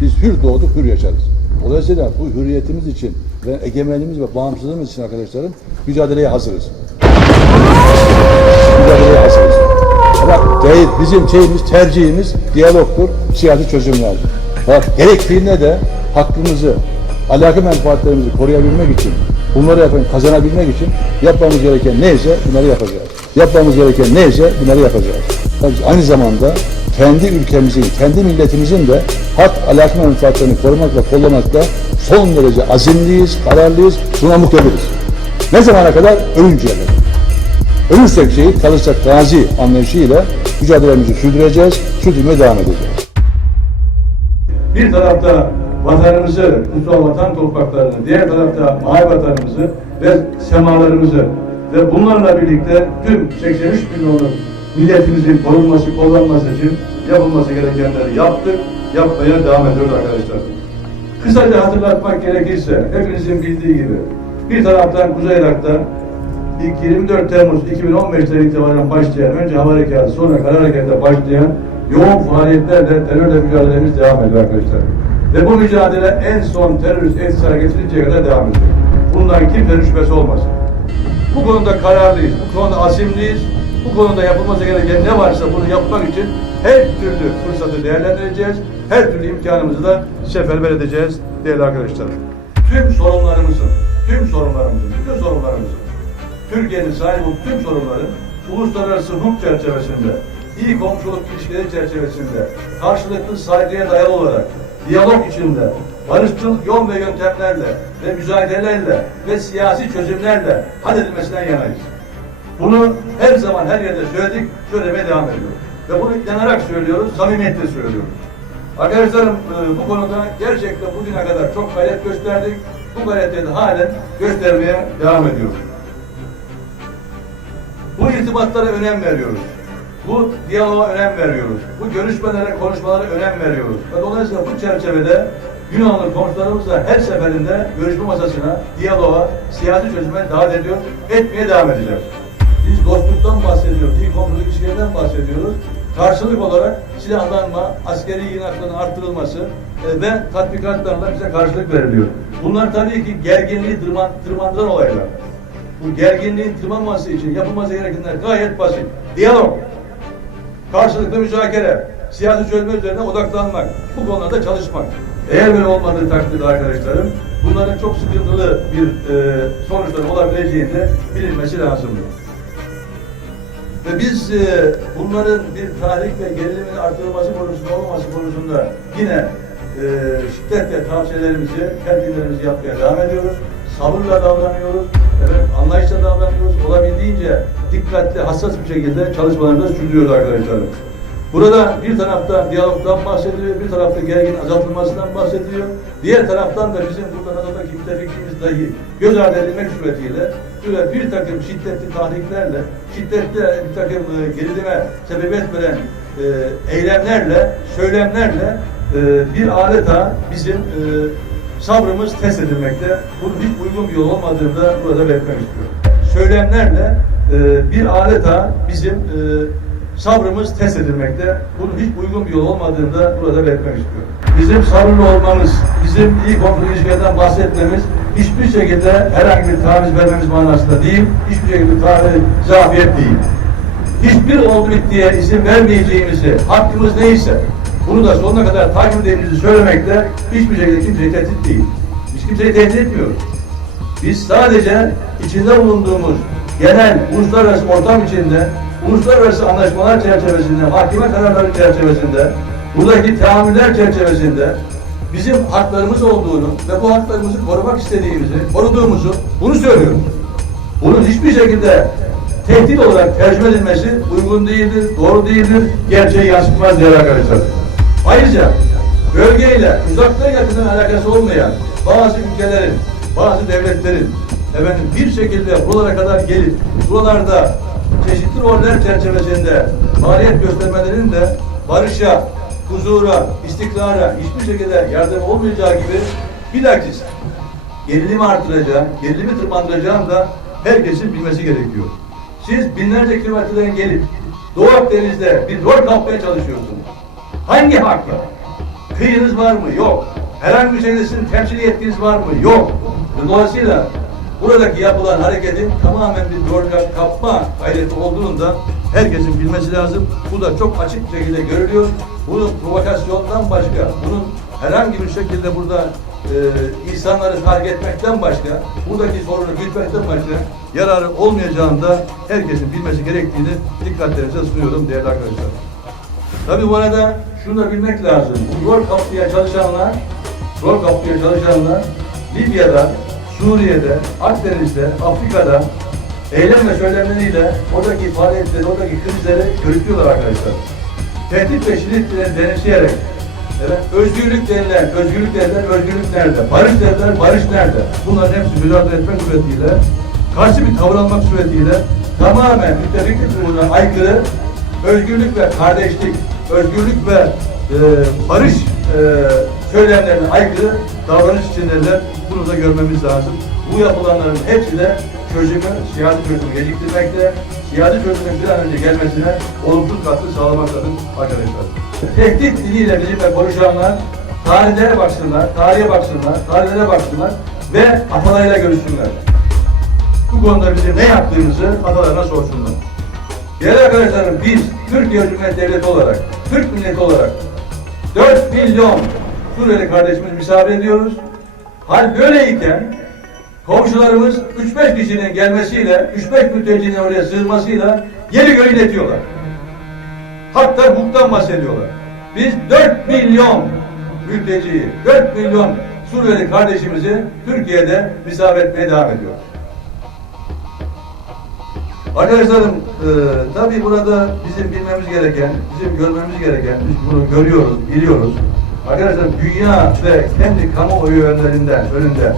Biz hür doğduk, hür yaşarız. Dolayısıyla bu hürriyetimiz için ve egemenliğimiz ve bağımsızlığımız için arkadaşlarım mücadeleye hazırız. Mücadeleye hazırız. Ama değil, bizim şeyimiz, tercihimiz diyalogtur, siyasi çözümlerdir. Bak gerektiğinde de hakkımızı, alaka menfaatlerimizi koruyabilmek için, bunları yapın, kazanabilmek için yapmamız gereken neyse bunları yapacağız. Yapmamız gereken neyse bunları yapacağız. Tabii aynı zamanda kendi ülkemizin, kendi milletimizin de hak, alaka menfaatlerini korumakla, kollamakla son derece azimliyiz, kararlıyız, buna muhtediriz. Ne zamana kadar? Ölünceye kadar. Ölürsek şehit, kalırsak gazi anlayışıyla mücadelemizi sürdüreceğiz, sürdürmeye devam edeceğiz. Bir tarafta vatanımızı, kutsal vatan topraklarını, diğer tarafta mavi vatanımızı ve semalarımızı ve bunlarla birlikte tüm 83 milyonluk milletimizin korunması, kollanması için yapılması gerekenleri yaptık, yapmaya devam ediyoruz arkadaşlar. Kısaca hatırlatmak gerekirse, hepinizin bildiği gibi, bir taraftan Kuzey Irak'ta ilk 24 Temmuz 2015'ten itibaren başlayan, önce hava harekatı, sonra kara harekatı başlayan yoğun faaliyetlerle terörle mücadelemiz devam ediyor arkadaşlar. Ve bu mücadele en son terörist etkisi hareketlinceye kadar devam edecek. Bundan kimsenin şüphesi olmasın. Bu konuda kararlıyız, bu konuda azimliyiz, bu konuda yapılması gereken ne varsa bunu yapmak için her türlü fırsatı değerlendireceğiz, her türlü imkanımızı da seferber edeceğiz değerli arkadaşlar. Tüm sorunlarımızın, tüm sorunlarımızın, bütün sorunlarımızın, Türkiye'nin olduğu tüm sorunların uluslararası hukuk çerçevesinde, iyi komşuluk ilişkileri çerçevesinde, karşılıklı saygıya dayalı olarak, diyalog içinde, barışçıl yol ve yöntemlerle ve müzakelelerle ve siyasi çözümlerle halledilmesinden yanayız. Bunu her zaman her yerde söyledik, söylemeye devam ediyoruz. Ve bunu inanarak söylüyoruz, samimiyetle söylüyoruz. Arkadaşlarım e, bu konuda gerçekten bugüne kadar çok gayret gösterdik. Bu gayretleri de halen göstermeye devam ediyoruz. Bu irtibatlara önem veriyoruz. Bu diyaloğa önem veriyoruz. Bu görüşmelere, konuşmalara önem veriyoruz. Ve dolayısıyla bu çerçevede Yunanlı komşularımızla her seferinde görüşme masasına, diyaloğa, siyasi çözüme davet ediyor, etmeye devam edeceğiz. Dostluktan bahsediyoruz, iyi komşuluk ilişkilerinden bahsediyoruz. Karşılık olarak silahlanma, askeri yığınakların arttırılması e, ve tatbikatlarla bize karşılık veriliyor. Bunlar tabii ki gerginliği tırman, tırmandıran olaylar. Bu gerginliğin tırmanması için yapılması gerekenler gayet basit. Diyalog, karşılıklı müzakere, siyasi çözme üzerine odaklanmak, bu konularda çalışmak. Eğer böyle olmadığı takdirde arkadaşlarım, bunların çok sıkıntılı bir e, sonuçları olabileceğinde bilinmesi lazımdır. Ve biz e, bunların bir tahrik ve gerilimin artırılması konusunda olmaması konusunda yine e, şiddetle tavsiyelerimizi, telkinlerimizi yapmaya devam ediyoruz. Sabırla davranıyoruz, evet, anlayışla davranıyoruz. Olabildiğince dikkatli, hassas bir şekilde çalışmalarımızı sürdürüyoruz arkadaşlarım. Burada bir tarafta diyalogdan bahsediliyor, bir tarafta gergin azaltılmasından bahsediliyor. Diğer taraftan da bizim burada NATO'daki müttefikimiz dahi göz ardı edilmek suretiyle böyle bir takım şiddetli tahriklerle, şiddetli bir takım e, gerilime sebebiyet veren e, eylemlerle, söylemlerle e, bir adeta bizim e, sabrımız test edilmekte. Bunun hiç uygun bir yol olmadığını da burada belirtmek istiyorum. Söylemlerle e, bir adeta bizim e, sabrımız test edilmekte. Bunun hiç uygun bir yol olmadığını da burada belirtmek istiyorum. Bizim sabırlı olmamız, bizim iyi komşu ilişkilerden bahsetmemiz hiçbir şekilde herhangi bir taviz vermemiz manasında değil, hiçbir şekilde taviz, zafiyet değil. Hiçbir oldu bittiye izin vermeyeceğimizi, hakkımız neyse, bunu da sonuna kadar takip edeceğimizi söylemekte hiçbir şekilde kimseyi tehdit değil. Biz kimseyi tehdit etmiyoruz. Biz sadece içinde bulunduğumuz genel uluslararası ortam içinde, uluslararası anlaşmalar çerçevesinde, mahkeme kararları çerçevesinde, buradaki tahammüller çerçevesinde bizim haklarımız olduğunu ve bu haklarımızı korumak istediğimizi, koruduğumuzu bunu söylüyoruz. Bunun hiçbir şekilde tehdit olarak tercüme edilmesi uygun değildir, doğru değildir, gerçeği yansıtmaz değerli arkadaşlar. Ayrıca bölgeyle uzaktan yakından alakası olmayan bazı ülkelerin, bazı devletlerin efendim bir şekilde buralara kadar gelip buralarda çeşitli roller çerçevesinde faaliyet göstermelerinin de barışa, huzura, istikrara hiçbir şekilde yardım olmayacağı gibi bilakis gerilimi artıracağım, gerilimi tırmandıracağım da herkesin bilmesi gerekiyor. Siz binlerce kilometreden gelip Doğu Akdeniz'de bir rol kapmaya çalışıyorsunuz. Hangi hakla? kıyınız var mı? Yok. Herhangi bir sizin temsil ettiğiniz var mı? Yok. Dolayısıyla buradaki yapılan hareketin tamamen bir rol kapma gayreti olduğunu da herkesin bilmesi lazım. Bu da çok açık şekilde görülüyor. Bunun provokasyondan başka, bunun herhangi bir şekilde burada e, insanları tahrik etmekten başka, buradaki sorunu büyütmekten başka yararı olmayacağını da herkesin bilmesi gerektiğini dikkatlerinize sunuyorum değerli arkadaşlar. Tabii bu arada şunu da bilmek lazım. Bu rol kapmaya çalışanlar, rol kapmaya çalışanlar Libya'da, Suriye'de, Akdeniz'de, Afrika'da eylem ve söylemleriyle oradaki faaliyetleri, oradaki krizleri körüklüyorlar arkadaşlar. Tehdit ve şiddet denetleşerek Evet, özgürlük denilen, özgürlük denilen, özgürlük nerede? Barış denilen, barış nerede? Bunların hepsi mücadele etmek suretiyle, karşı bir tavır almak suretiyle tamamen müttefiklik durumuna aykırı özgürlük ve kardeşlik, özgürlük ve e, barış e, söylemlerine aykırı davranış içindeler. Bunu da görmemiz lazım. Bu yapılanların hepsi de çözümü, siyasi çözümü geciktirmekte, siyasi çözümün bir an önce gelmesine olumsuz katkı sağlamaktadır arkadaşlar. Tehdit diliyle bizimle konuşanlar tarihlere baksınlar, tarihe baksınlar, tarihlere baksınlar ve atalarıyla görüşsünler. Bu konuda bize ne yaptığımızı atalarına sorsunlar. Değerli arkadaşlarım biz Türkiye Cumhuriyeti Devleti olarak, Türk milleti olarak 4 milyon Suriyeli kardeşimizi misafir ediyoruz. Hal böyleyken komşularımız 3-5 kişinin gelmesiyle, 3-5 mültecinin oraya sığınmasıyla yeri göğü iletiyorlar. Hatta hukuktan bahsediyorlar. Biz 4 milyon mülteciyi, 4 milyon Suriyeli kardeşimizi Türkiye'de misafir etmeye devam ediyoruz. Arkadaşlarım, e, tabii burada bizim bilmemiz gereken, bizim görmemiz gereken, biz bunu görüyoruz, biliyoruz. Arkadaşlar dünya ve kendi kamuoyu önlerinden, önünde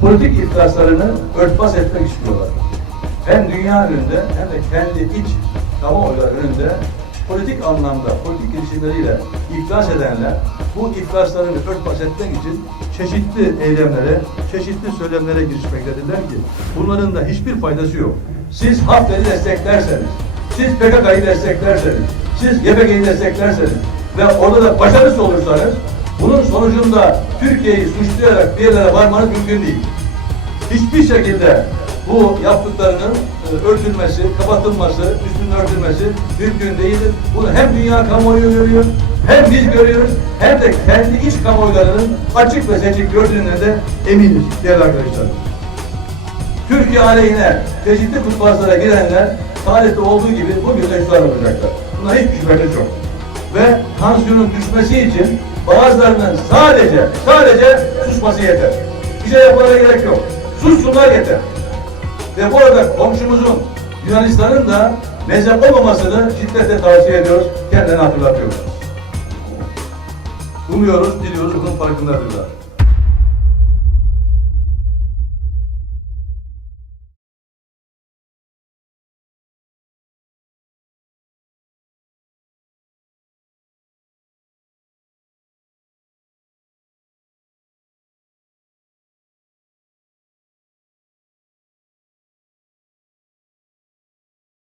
politik iflaslarını örtbas etmek istiyorlar. Hem dünya önünde hem de kendi iç kamuoyu önünde politik anlamda, politik girişimleriyle iflas edenler bu iflaslarını örtbas etmek için çeşitli eylemlere, çeşitli söylemlere girişmektedirler ki bunların da hiçbir faydası yok. Siz Hafter'i desteklerseniz, siz PKK'yı desteklerseniz, siz YPG'yi desteklerseniz ve orada da başarısız olursanız bunun sonucunda Türkiye'yi suçlayarak bir yerlere varmanız mümkün değil. Hiçbir şekilde bu yaptıklarının e, örtülmesi, kapatılması, üstünün örtülmesi mümkün değildir. Bunu hem dünya kamuoyu görüyor, hem biz görüyoruz, hem de kendi iç kamuoylarının açık ve seçik gördüğünden de eminiz değerli arkadaşlar. Türkiye aleyhine çeşitli kutbazlara girenler tarihte olduğu gibi bugün de olacaklar. Buna hiçbir şüpheniz yok. Ve tansiyonun düşmesi için bazılarının sadece, sadece susması yeter. Bir şey yapmalara gerek yok. Sussunlar yeter. Ve bu arada komşumuzun Yunanistan'ın da mezhep olmamasını şiddetle tavsiye ediyoruz. Kendilerine hatırlatıyoruz. Umuyoruz, diliyoruz bunun farkındadırlar.